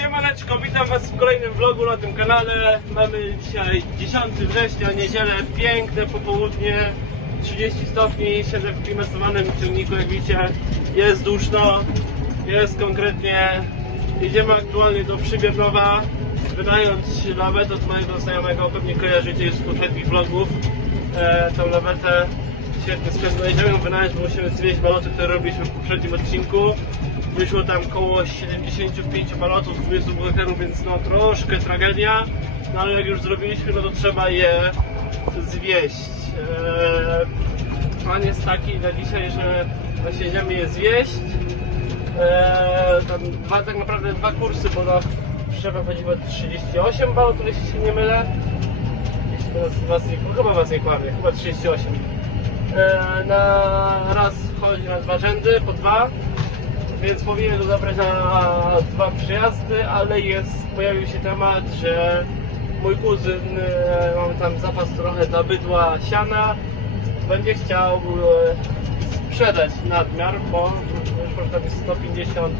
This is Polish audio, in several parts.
Siemaneczko, witam was w kolejnym vlogu na tym kanale. Mamy dzisiaj 10 września, niedzielę, piękne popołudnie, 30 stopni, siedzę w klimatyzowanym ciągniku, jak widzicie, jest duszno, jest konkretnie, jedziemy aktualnie do Przybiernowa, wynająć lawetę od mojego znajomego, pewnie kojarzycie już z poprzednich vlogów, e, tą lawetę świetny sprzęt, no jedziemy ją wynająć, bo musimy zwieść baloty, które robiliśmy w poprzednim odcinku. Wyszło tam około 75 balotów, 20 buchenów, więc no troszkę tragedia. No ale jak już zrobiliśmy, no to trzeba je zwieść. Eee, plan jest taki na dzisiaj, że właśnie jedziemy je zwieść. Eee, tam dwa, tak naprawdę dwa kursy, bo trzeba chodzić chyba 38 balotów, jeśli się nie mylę. Jeśli was nie, chyba was nie kłamie, chyba 38. Eee, na raz chodzi na dwa rzędy, po dwa więc powinien go zabrać na dwa przyjazdy, ale jest, pojawił się temat, że mój kuzyn, e, mamy tam zapas trochę dla bydła siana, będzie chciał e, sprzedać nadmiar, bo że tam jest 150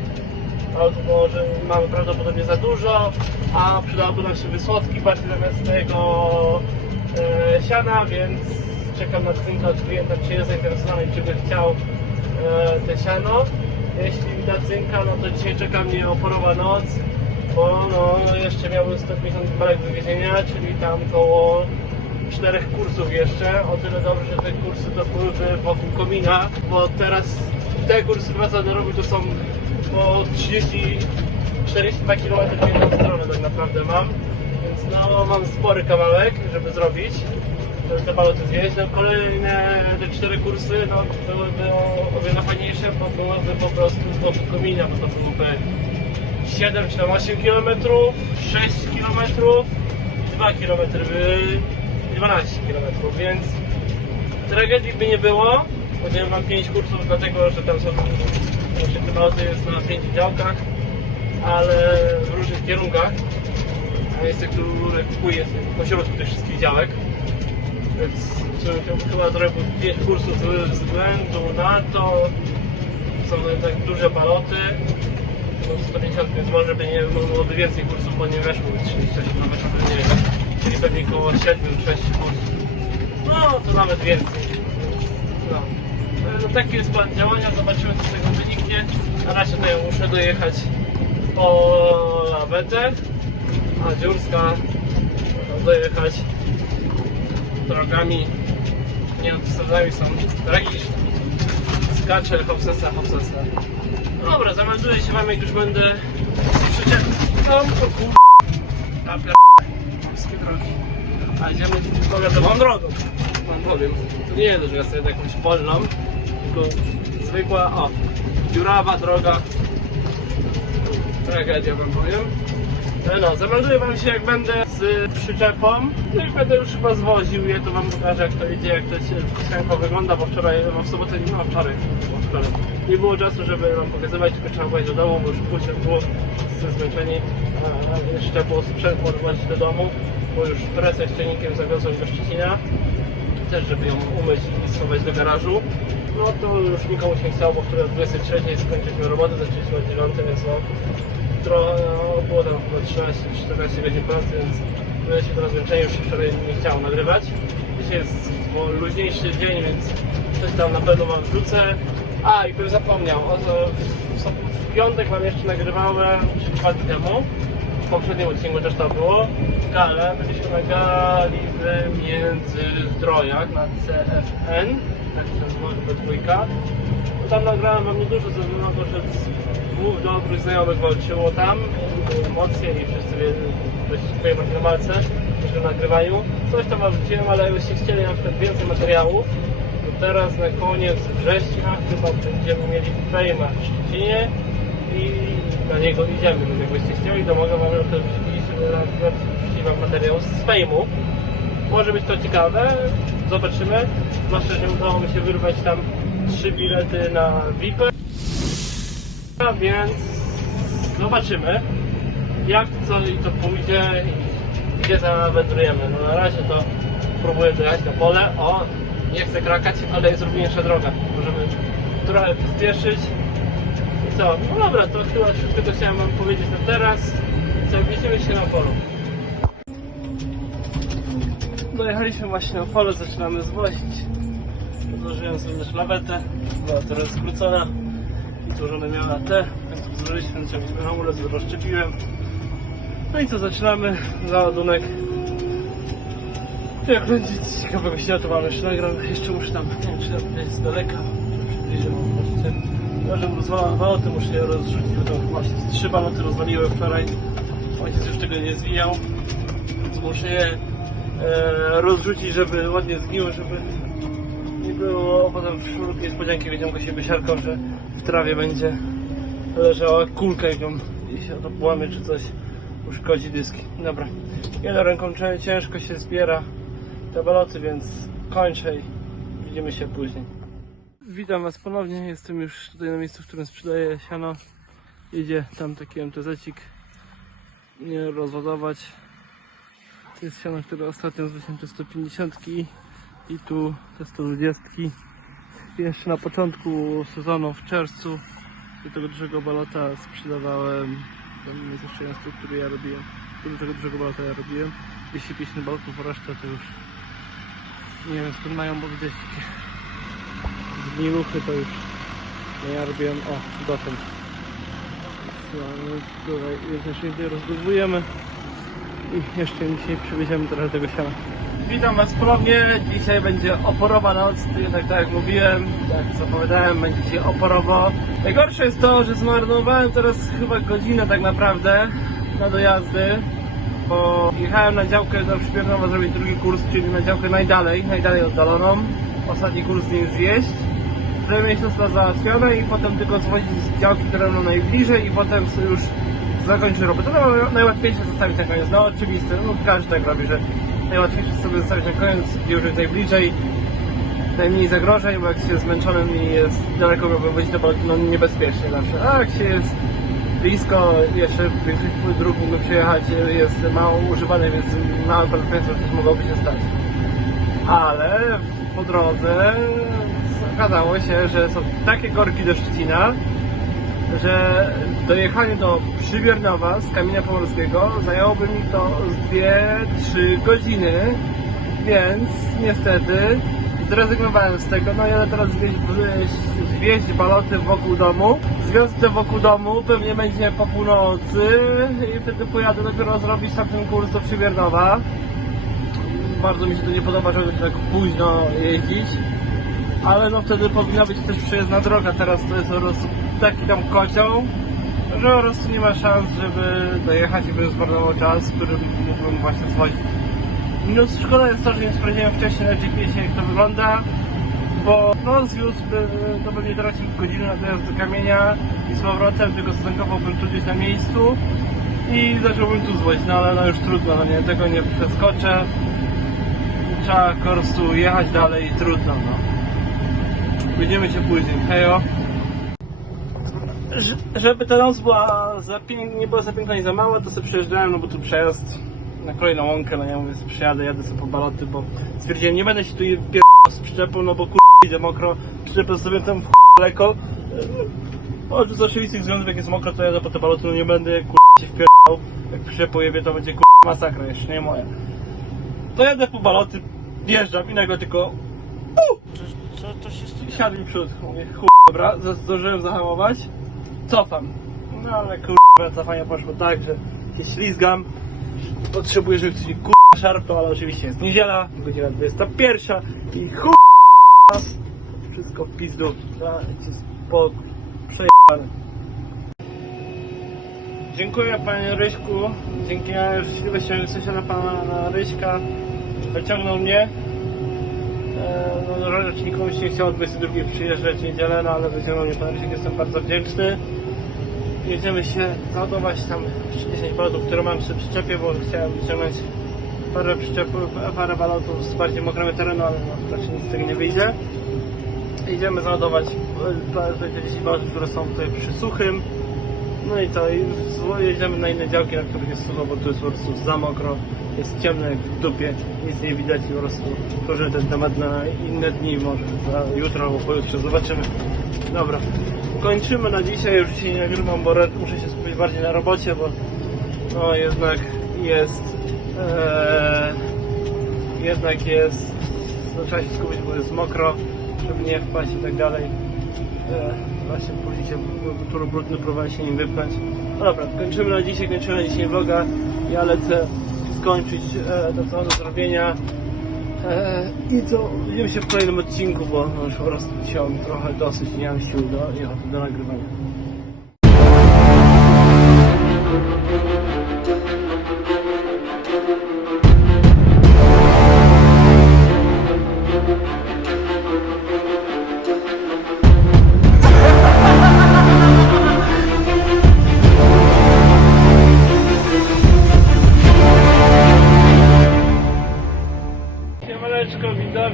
albo że mamy prawdopodobnie za dużo, a przydałoby nam się wysłodki bardziej zamiast tego e, siana, więc czekam na cynka od klienta, czy jest zainteresowany, czy by chciał e, te siano. Jeśli da cynka, no to dzisiaj czeka mnie oporowa noc, bo no, jeszcze miałbym 150 barek do czyli tam koło czterech kursów jeszcze. O tyle dobrze, że te kursy dopływy wokół komina, bo teraz te kursy chyba co robię to są po 30 42 km w jedną stronę tak naprawdę mam. Więc no mam spory kawałek, żeby zrobić te- te baloty zwieść. No, kolejne kursy no, byłyby o, o wiele fajniejsze, bo byłyby po prostu z boku komina, bo to byłoby 7 czy tam 8 km, 6 km, 2 km, 12 km, więc tragedii by nie było. Powiedziałem wam 5 kursów, dlatego że tam są, znaczy te baloty jest na 5 działkach, ale w różnych kierunkach. A jest który kupuje pośrodku tych wszystkich działek. Więc chyba zrobił 5 kursów ze względu na to, są tak duże baloty. No 150, więc może by nie byłoby więcej kursów, bo nie 38 km, pewnie, czyli pewnie około 7-6 kursów. No to nawet więcej. No. no taki jest plan działania, zobaczymy co z tego wyniknie. Na razie muszę dojechać po lawetę, a dziurska dojechać drogami nieodstawnymi są tragiczne. Skacze, hopsesa, hopsesa. Dobra, zamelduję się wam jak już będę przyczepił. No to kur... A pier... Wszystkie drogi. A idziemy powiadomą drogą. Wam powiem. To nie jest, że ja sobie jakąś polną, tylko zwykła, o, dziurawa droga. Tragedia wam powiem. E, No, zamelduję wam się jak będę z przyczepą. No i będę już chyba zwoził je, to wam pokażę jak to idzie, jak to wszystko wygląda, bo wczoraj, no w sobotę nie ma wczoraj, bo wczoraj. Nie było czasu, żeby wam pokazywać, tylko trzeba iść do domu, bo już później było ze zmęczeni. A, jeszcze było sprzęt ładować do domu, bo już presję z ciągnikiem zawiozłem do Szczecina. Też, żeby ją umyć i schować do garażu. No to już nikomu się nie chciało, bo wczoraj o 23 skończyliśmy robotę, zaczęliśmy o 9, więc no trochę, no, było tam chyba 13-14 godzin pracy, więc byliśmy teraz zmęczeni, już się wczoraj nie chciało nagrywać. Dzisiaj jest luźniejszy dzień, więc coś tam na pewno wam wrzucę. A, i bym zapomniał, o, to w, w piątek wam jeszcze nagrywałem, czy dwa dni temu, w poprzednim odcinku też to było, galę, byliśmy na gali w Międzyzdrojach na CFN, tak się nazywa, chyba dwójka. Tam nagrałem wam niedużo, ze względu na to, że dwóch dobrych znajomych walczyło tam, emocje i wszyscy dość swoje na też na nagrywaniu. Coś tam wrzuciłem, ale jakbyście chcieli na przykład więcej materiałów, to teraz na koniec września chyba będziemy mieli fejma w Szczecinie i na niego idziemy, więc jakbyście chcieli, to mogę wam też wrzucić wam materiał z fejmu. Może być to ciekawe, zobaczymy. Zwłaszcza, że udało mi się wyrwać tam trzy bilety na VIP. A więc zobaczymy, jak co i to pójdzie i gdzie zawędrujemy. No na razie to próbuję dojechać na pole. O, nie chcę krakać, ale jest równiejsza droga. Możemy trochę przyspieszyć. I co? No dobra, to chyba wszystko co chciałem wam powiedzieć na teraz. Co, widzimy się na polu. Dojechaliśmy właśnie na pole, zaczynamy zwozić. Złożyłem sobie też lawetę, była trochę skrócona złożone miała na T, więc złożyliśmy ciągnik hamulec, rozszczepiłem. No i co, zaczynamy załadunek. Jak będzie coś ciekawego się to wam jeszcze nagram, jeszcze muszę tam, nie wiem czy tam jest z daleka, przybliżę, zobaczycie. Może rozwalam baloty, muszę je rozrzucić, bo to właśnie trzy baloty rozwaliłem wczoraj. Ojciec już tego nie zwijał, więc muszę je e, rozrzucić, żeby ładnie zgniły, żeby było potem w szurku niespodzianki, wiedziałem go siebie siarką, że w trawie będzie leżała kulka i ją i się to połamie czy coś uszkodzi dyski. Dobra, jedną ręką ciężko się zbiera te baloty, więc kończę i widzimy się później. Witam Was ponownie, jestem już tutaj na miejscu, w którym sprzedaję siano. Jedzie tam taki MTZ-cik nie rozładować. To jest siano, które ostatnio te 150 i tu te 120. Jeszcze na początku sezonu w czerwcu do tego dużego balota sprzedawałem. Tam jest jeszcze jeden stół, który ja robiłem. Do tego dużego balota ja robiłem. 250 balotów, resztę to już nie wiem skąd mają, bo widać takie zgniluchy to już no ja robiłem, o, dotąd. No, no, tutaj jednocześnie rozbudowujemy i jeszcze dzisiaj przywieziemy trochę tego siana. Witam Was ponownie. Dzisiaj będzie oporowa noc, jednak tak jak mówiłem, jak zapowiadałem, będzie dzisiaj oporowo. Najgorsze jest to, że zmarnowałem teraz chyba godzinę tak naprawdę na dojazdy, bo jechałem na działkę do Przypiernowa zrobić drugi kurs, czyli na działkę najdalej, najdalej oddaloną. Ostatni kurs z nim zjeść żeby mieć to załatwione i potem tylko zwozić z działki, które będą najbliżej i potem już zakończyć robotę. No, najłatwiejsze zostawić na koniec. No oczywiste, no każdy tak robi, że najłatwiejsze sobie zostawić na koniec, jest najbliżej, najmniej zagrożeń, bo jak się zmęczonym i jest daleko, by wywozić to baloty, no niebezpiecznie zawsze. A jak się jest blisko, jeszcze większość dróg mógłby przejechać, jest mało używany, więc małe prawdopodobieństwo, że coś mogłoby się stać ale po drodze okazało się, że są takie korki do Szczecina, że dojechanie do Przybiernowa z Kamienia Pomorskiego zajęłoby mi to z 2-3 godziny, więc niestety zrezygnowałem z tego. No jadę teraz zwieźć, zwieźć baloty wokół domu. Zwiozę wokół domu, pewnie będzie po północy i wtedy pojadę dopiero zrobić tam ten kurs do Przybiernowa bardzo mi się to nie podoba, żeby tak późno jeździć. Ale no wtedy powinna być też przejezdna droga. Teraz to jest po prostu taki tam kocioł, że po prostu nie ma szans, żeby dojechać i bym zmarnował czas, który mógłbym właśnie zwozić. Minus szkoda jest to, że nie sprawdziłem wcześniej na GPS jak to wygląda, bo no zwiózłby, to pewnie tracił godzinę na dojazd do kamienia i z powrotem, tylko zatankowałbym tu gdzieś na miejscu i zacząłbym tu zwozić, no ale no już trudno, no nie, tego nie przeskoczę trzeba po prostu jechać dalej trudno, no. Będziemy się później, hejo. Żeby ta noc była za nie była za piękna i za mała, to sobie przejeżdżałem, no bo tu przejazd na kolejną łąkę, no ja mówię, przyjadę, jadę sobie po baloty, bo stwierdziłem, nie będę się tu pier... z przyczepą, no bo kur... idzie mokro, przyczepę sobie tam w chuj daleko. No, z oczywistych względów, jak jest mokro, to jadę po te baloty, no nie będę kur... się wpierdał. Jak przyczepą jebie, to będzie kur... masakra, jeszcze nie moja. To jadę po baloty, wjeżdżam i nagle tylko Co, co to się stało? siadł mi przód. Mówię, chuj, dobra, zdążyłem zahamować, cofam. No ale kurwa, cofanie poszło tak, że się ślizgam, potrzebuję, żeby mi kurwa szarpnął, ale oczywiście jest niedziela, godzina 21 i chuj, wszystko w pizdu, dajcie spokój, przejebane. Dziękuję panie Ryśku, dzięki życzliwości sąsiada pana na Ryśka, wyciągnął mnie. E, No, rocznikowi się nie chciało 22 przyjeżdżać niedzielę, no ale wyciągnął mnie pan Rysiek, jestem bardzo wdzięczny. Jedziemy się załadować tam jeszcze 10 balotów, które mam przy przyczepie, bo chciałem wyciągnąć parę przyczepów, parę balotów z bardziej mokrego terenu, ale no, raczej nic z tego nie wyjdzie. Idziemy załadować te 10 balotów, które są tutaj przy suchym. No i co, i jedziemy na inne działki, na których jest sucho, bo tu jest po prostu za mokro, jest ciemno jak w dupie, nic nie widać i po prostu tworzymy ten temat na inne dni, może za jutro albo pojutrze, zobaczymy. Dobra, kończymy na dzisiaj, już dzisiaj nie nagrywam, bo muszę się skupić bardziej na robocie, bo no jednak jest e, jednak jest no, trzeba się skupić, bo jest mokro, żeby nie wpaść i tak dalej. E, właśnie się tur brudny próbowałem się nim wypchać. No dobra, kończymy na dzisiaj, kończymy na dzisiaj vloga. Ja lecę skończyć e, to co do zrobienia. E, I co, widzimy się w kolejnym odcinku, bo no, już po prostu mam trochę dosyć, nie mam sił do, do nagrywania.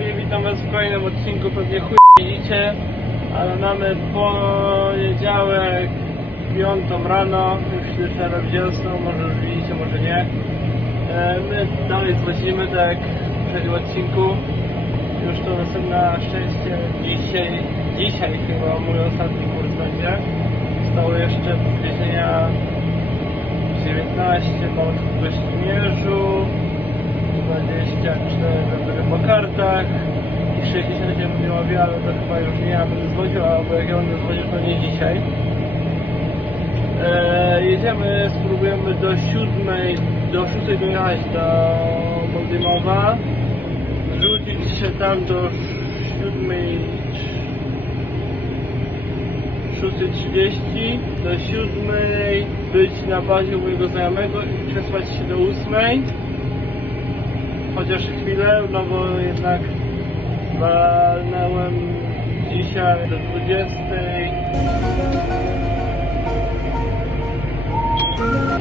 Widzowie, witam was w kolejnym odcinku, pewnie chuj widzicie, ale mamy poniedziałek, piątą rano, już teraz wiosną, może już widzicie, może nie. E, my dalej zwozimy, tak jak w poprzednim odcinku, już to następne na szczęście dzisiaj, dzisiaj chyba mój ostatni kurs będzie. Zostało jeszcze do wywiezienia 19 bałt w Gościmierzu, 24 będę po kartach i 60 się mówiło wiele, to chyba już nie ja będę zwodził, albo jak ja będę to nie dzisiaj. E, jedziemy, spróbujemy do 7, do 6 dojechać do Moldymowa, wrzucić się tam do 7, 6.30 do 7 być na bazie mojego znajomego i przesłać się do 8 chociaż chwilę, no bo jednak walnąłem dzisiaj do 20.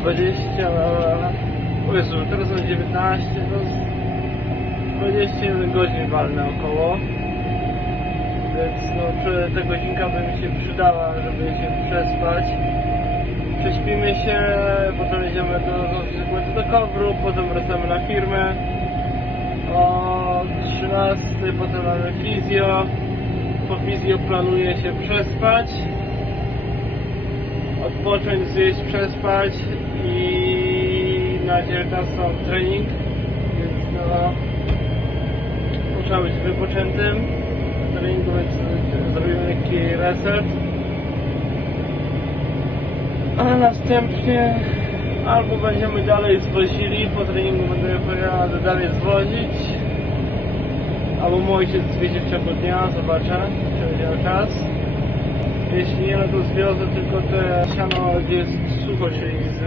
20, o teraz jest 19, no z 21 godzin walnę około. Więc no, ta godzinka by mi się przydała, żeby się przespać. Prześpimy się, potem jedziemy do, do, do Kowru, potem wracamy na firmę o 13, potem mamy fizjo. Po fizjo planuję się przespać, odpocząć, zjeść, przespać i na 19 mam trening, więc no trzeba być wypoczętym treningu, więc zrobimy lekki reset. A następnie albo będziemy dalej zwozili, po treningu będę pojechał dalej zwozić, albo mój ojciec zwiedzie w ciągu dnia, zobaczę, czy będzie czas. Jeśli nie, no to zwiozę tylko te siano, gdzie jest sucho, czyli z,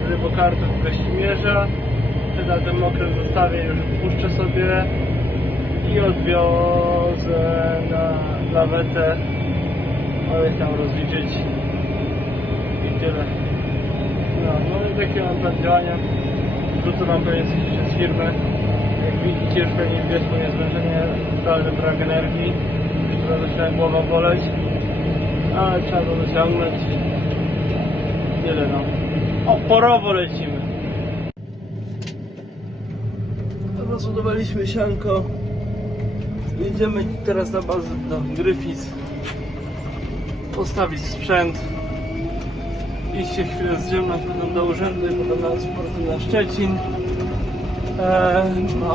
z rybokartów Gościmierza. Wtedy na zostawię, już puszczę sobie i odwiozę na lawetę, ale tam rozliczyć i tyle. No, no i takie mam plan działania. Wrzucę wam pewnie z firmy. Jak widzicie, już pewnie widać moje zmęczenie, totalny brak energii. Trochę zaczyna głowa boleć. Ale trzeba to dociągnąć. Tyle no. Oporowo lecimy. Rozładowaliśmy sianko. Jedziemy teraz na bazę do Gryfic. Postawić sprzęt iść się chwilę zdziemnąć, potem do urzędu i potem na sportu na Szczecin.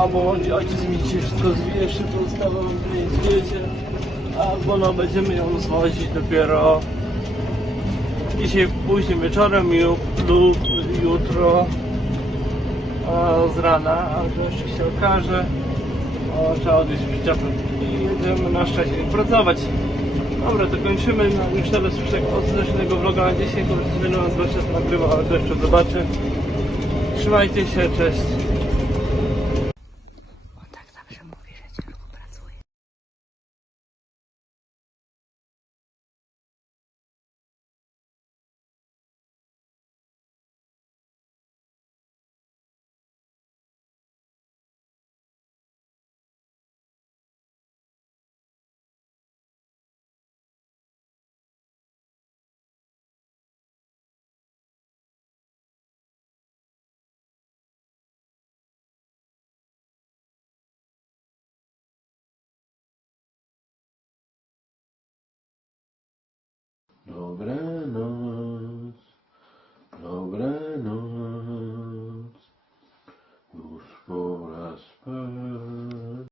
Albo ojciec mi dzisiaj wszystko zwie, szybko ustawę, nie zwiecie. Albo no, będziemy ją zwozić dopiero dzisiaj późnym wieczorem lub jutro e, z rana, ale to jeszcze się okaże. O, trzeba odejść przyczepem i jedziemy na Szczecin pracować. Dobra, to kończymy. No, już teraz już tak vloga na dzisiaj, bo będę na zobaczyć to nagrywał, ale to jeszcze zobaczy. Trzymajcie się, cześć. sobrano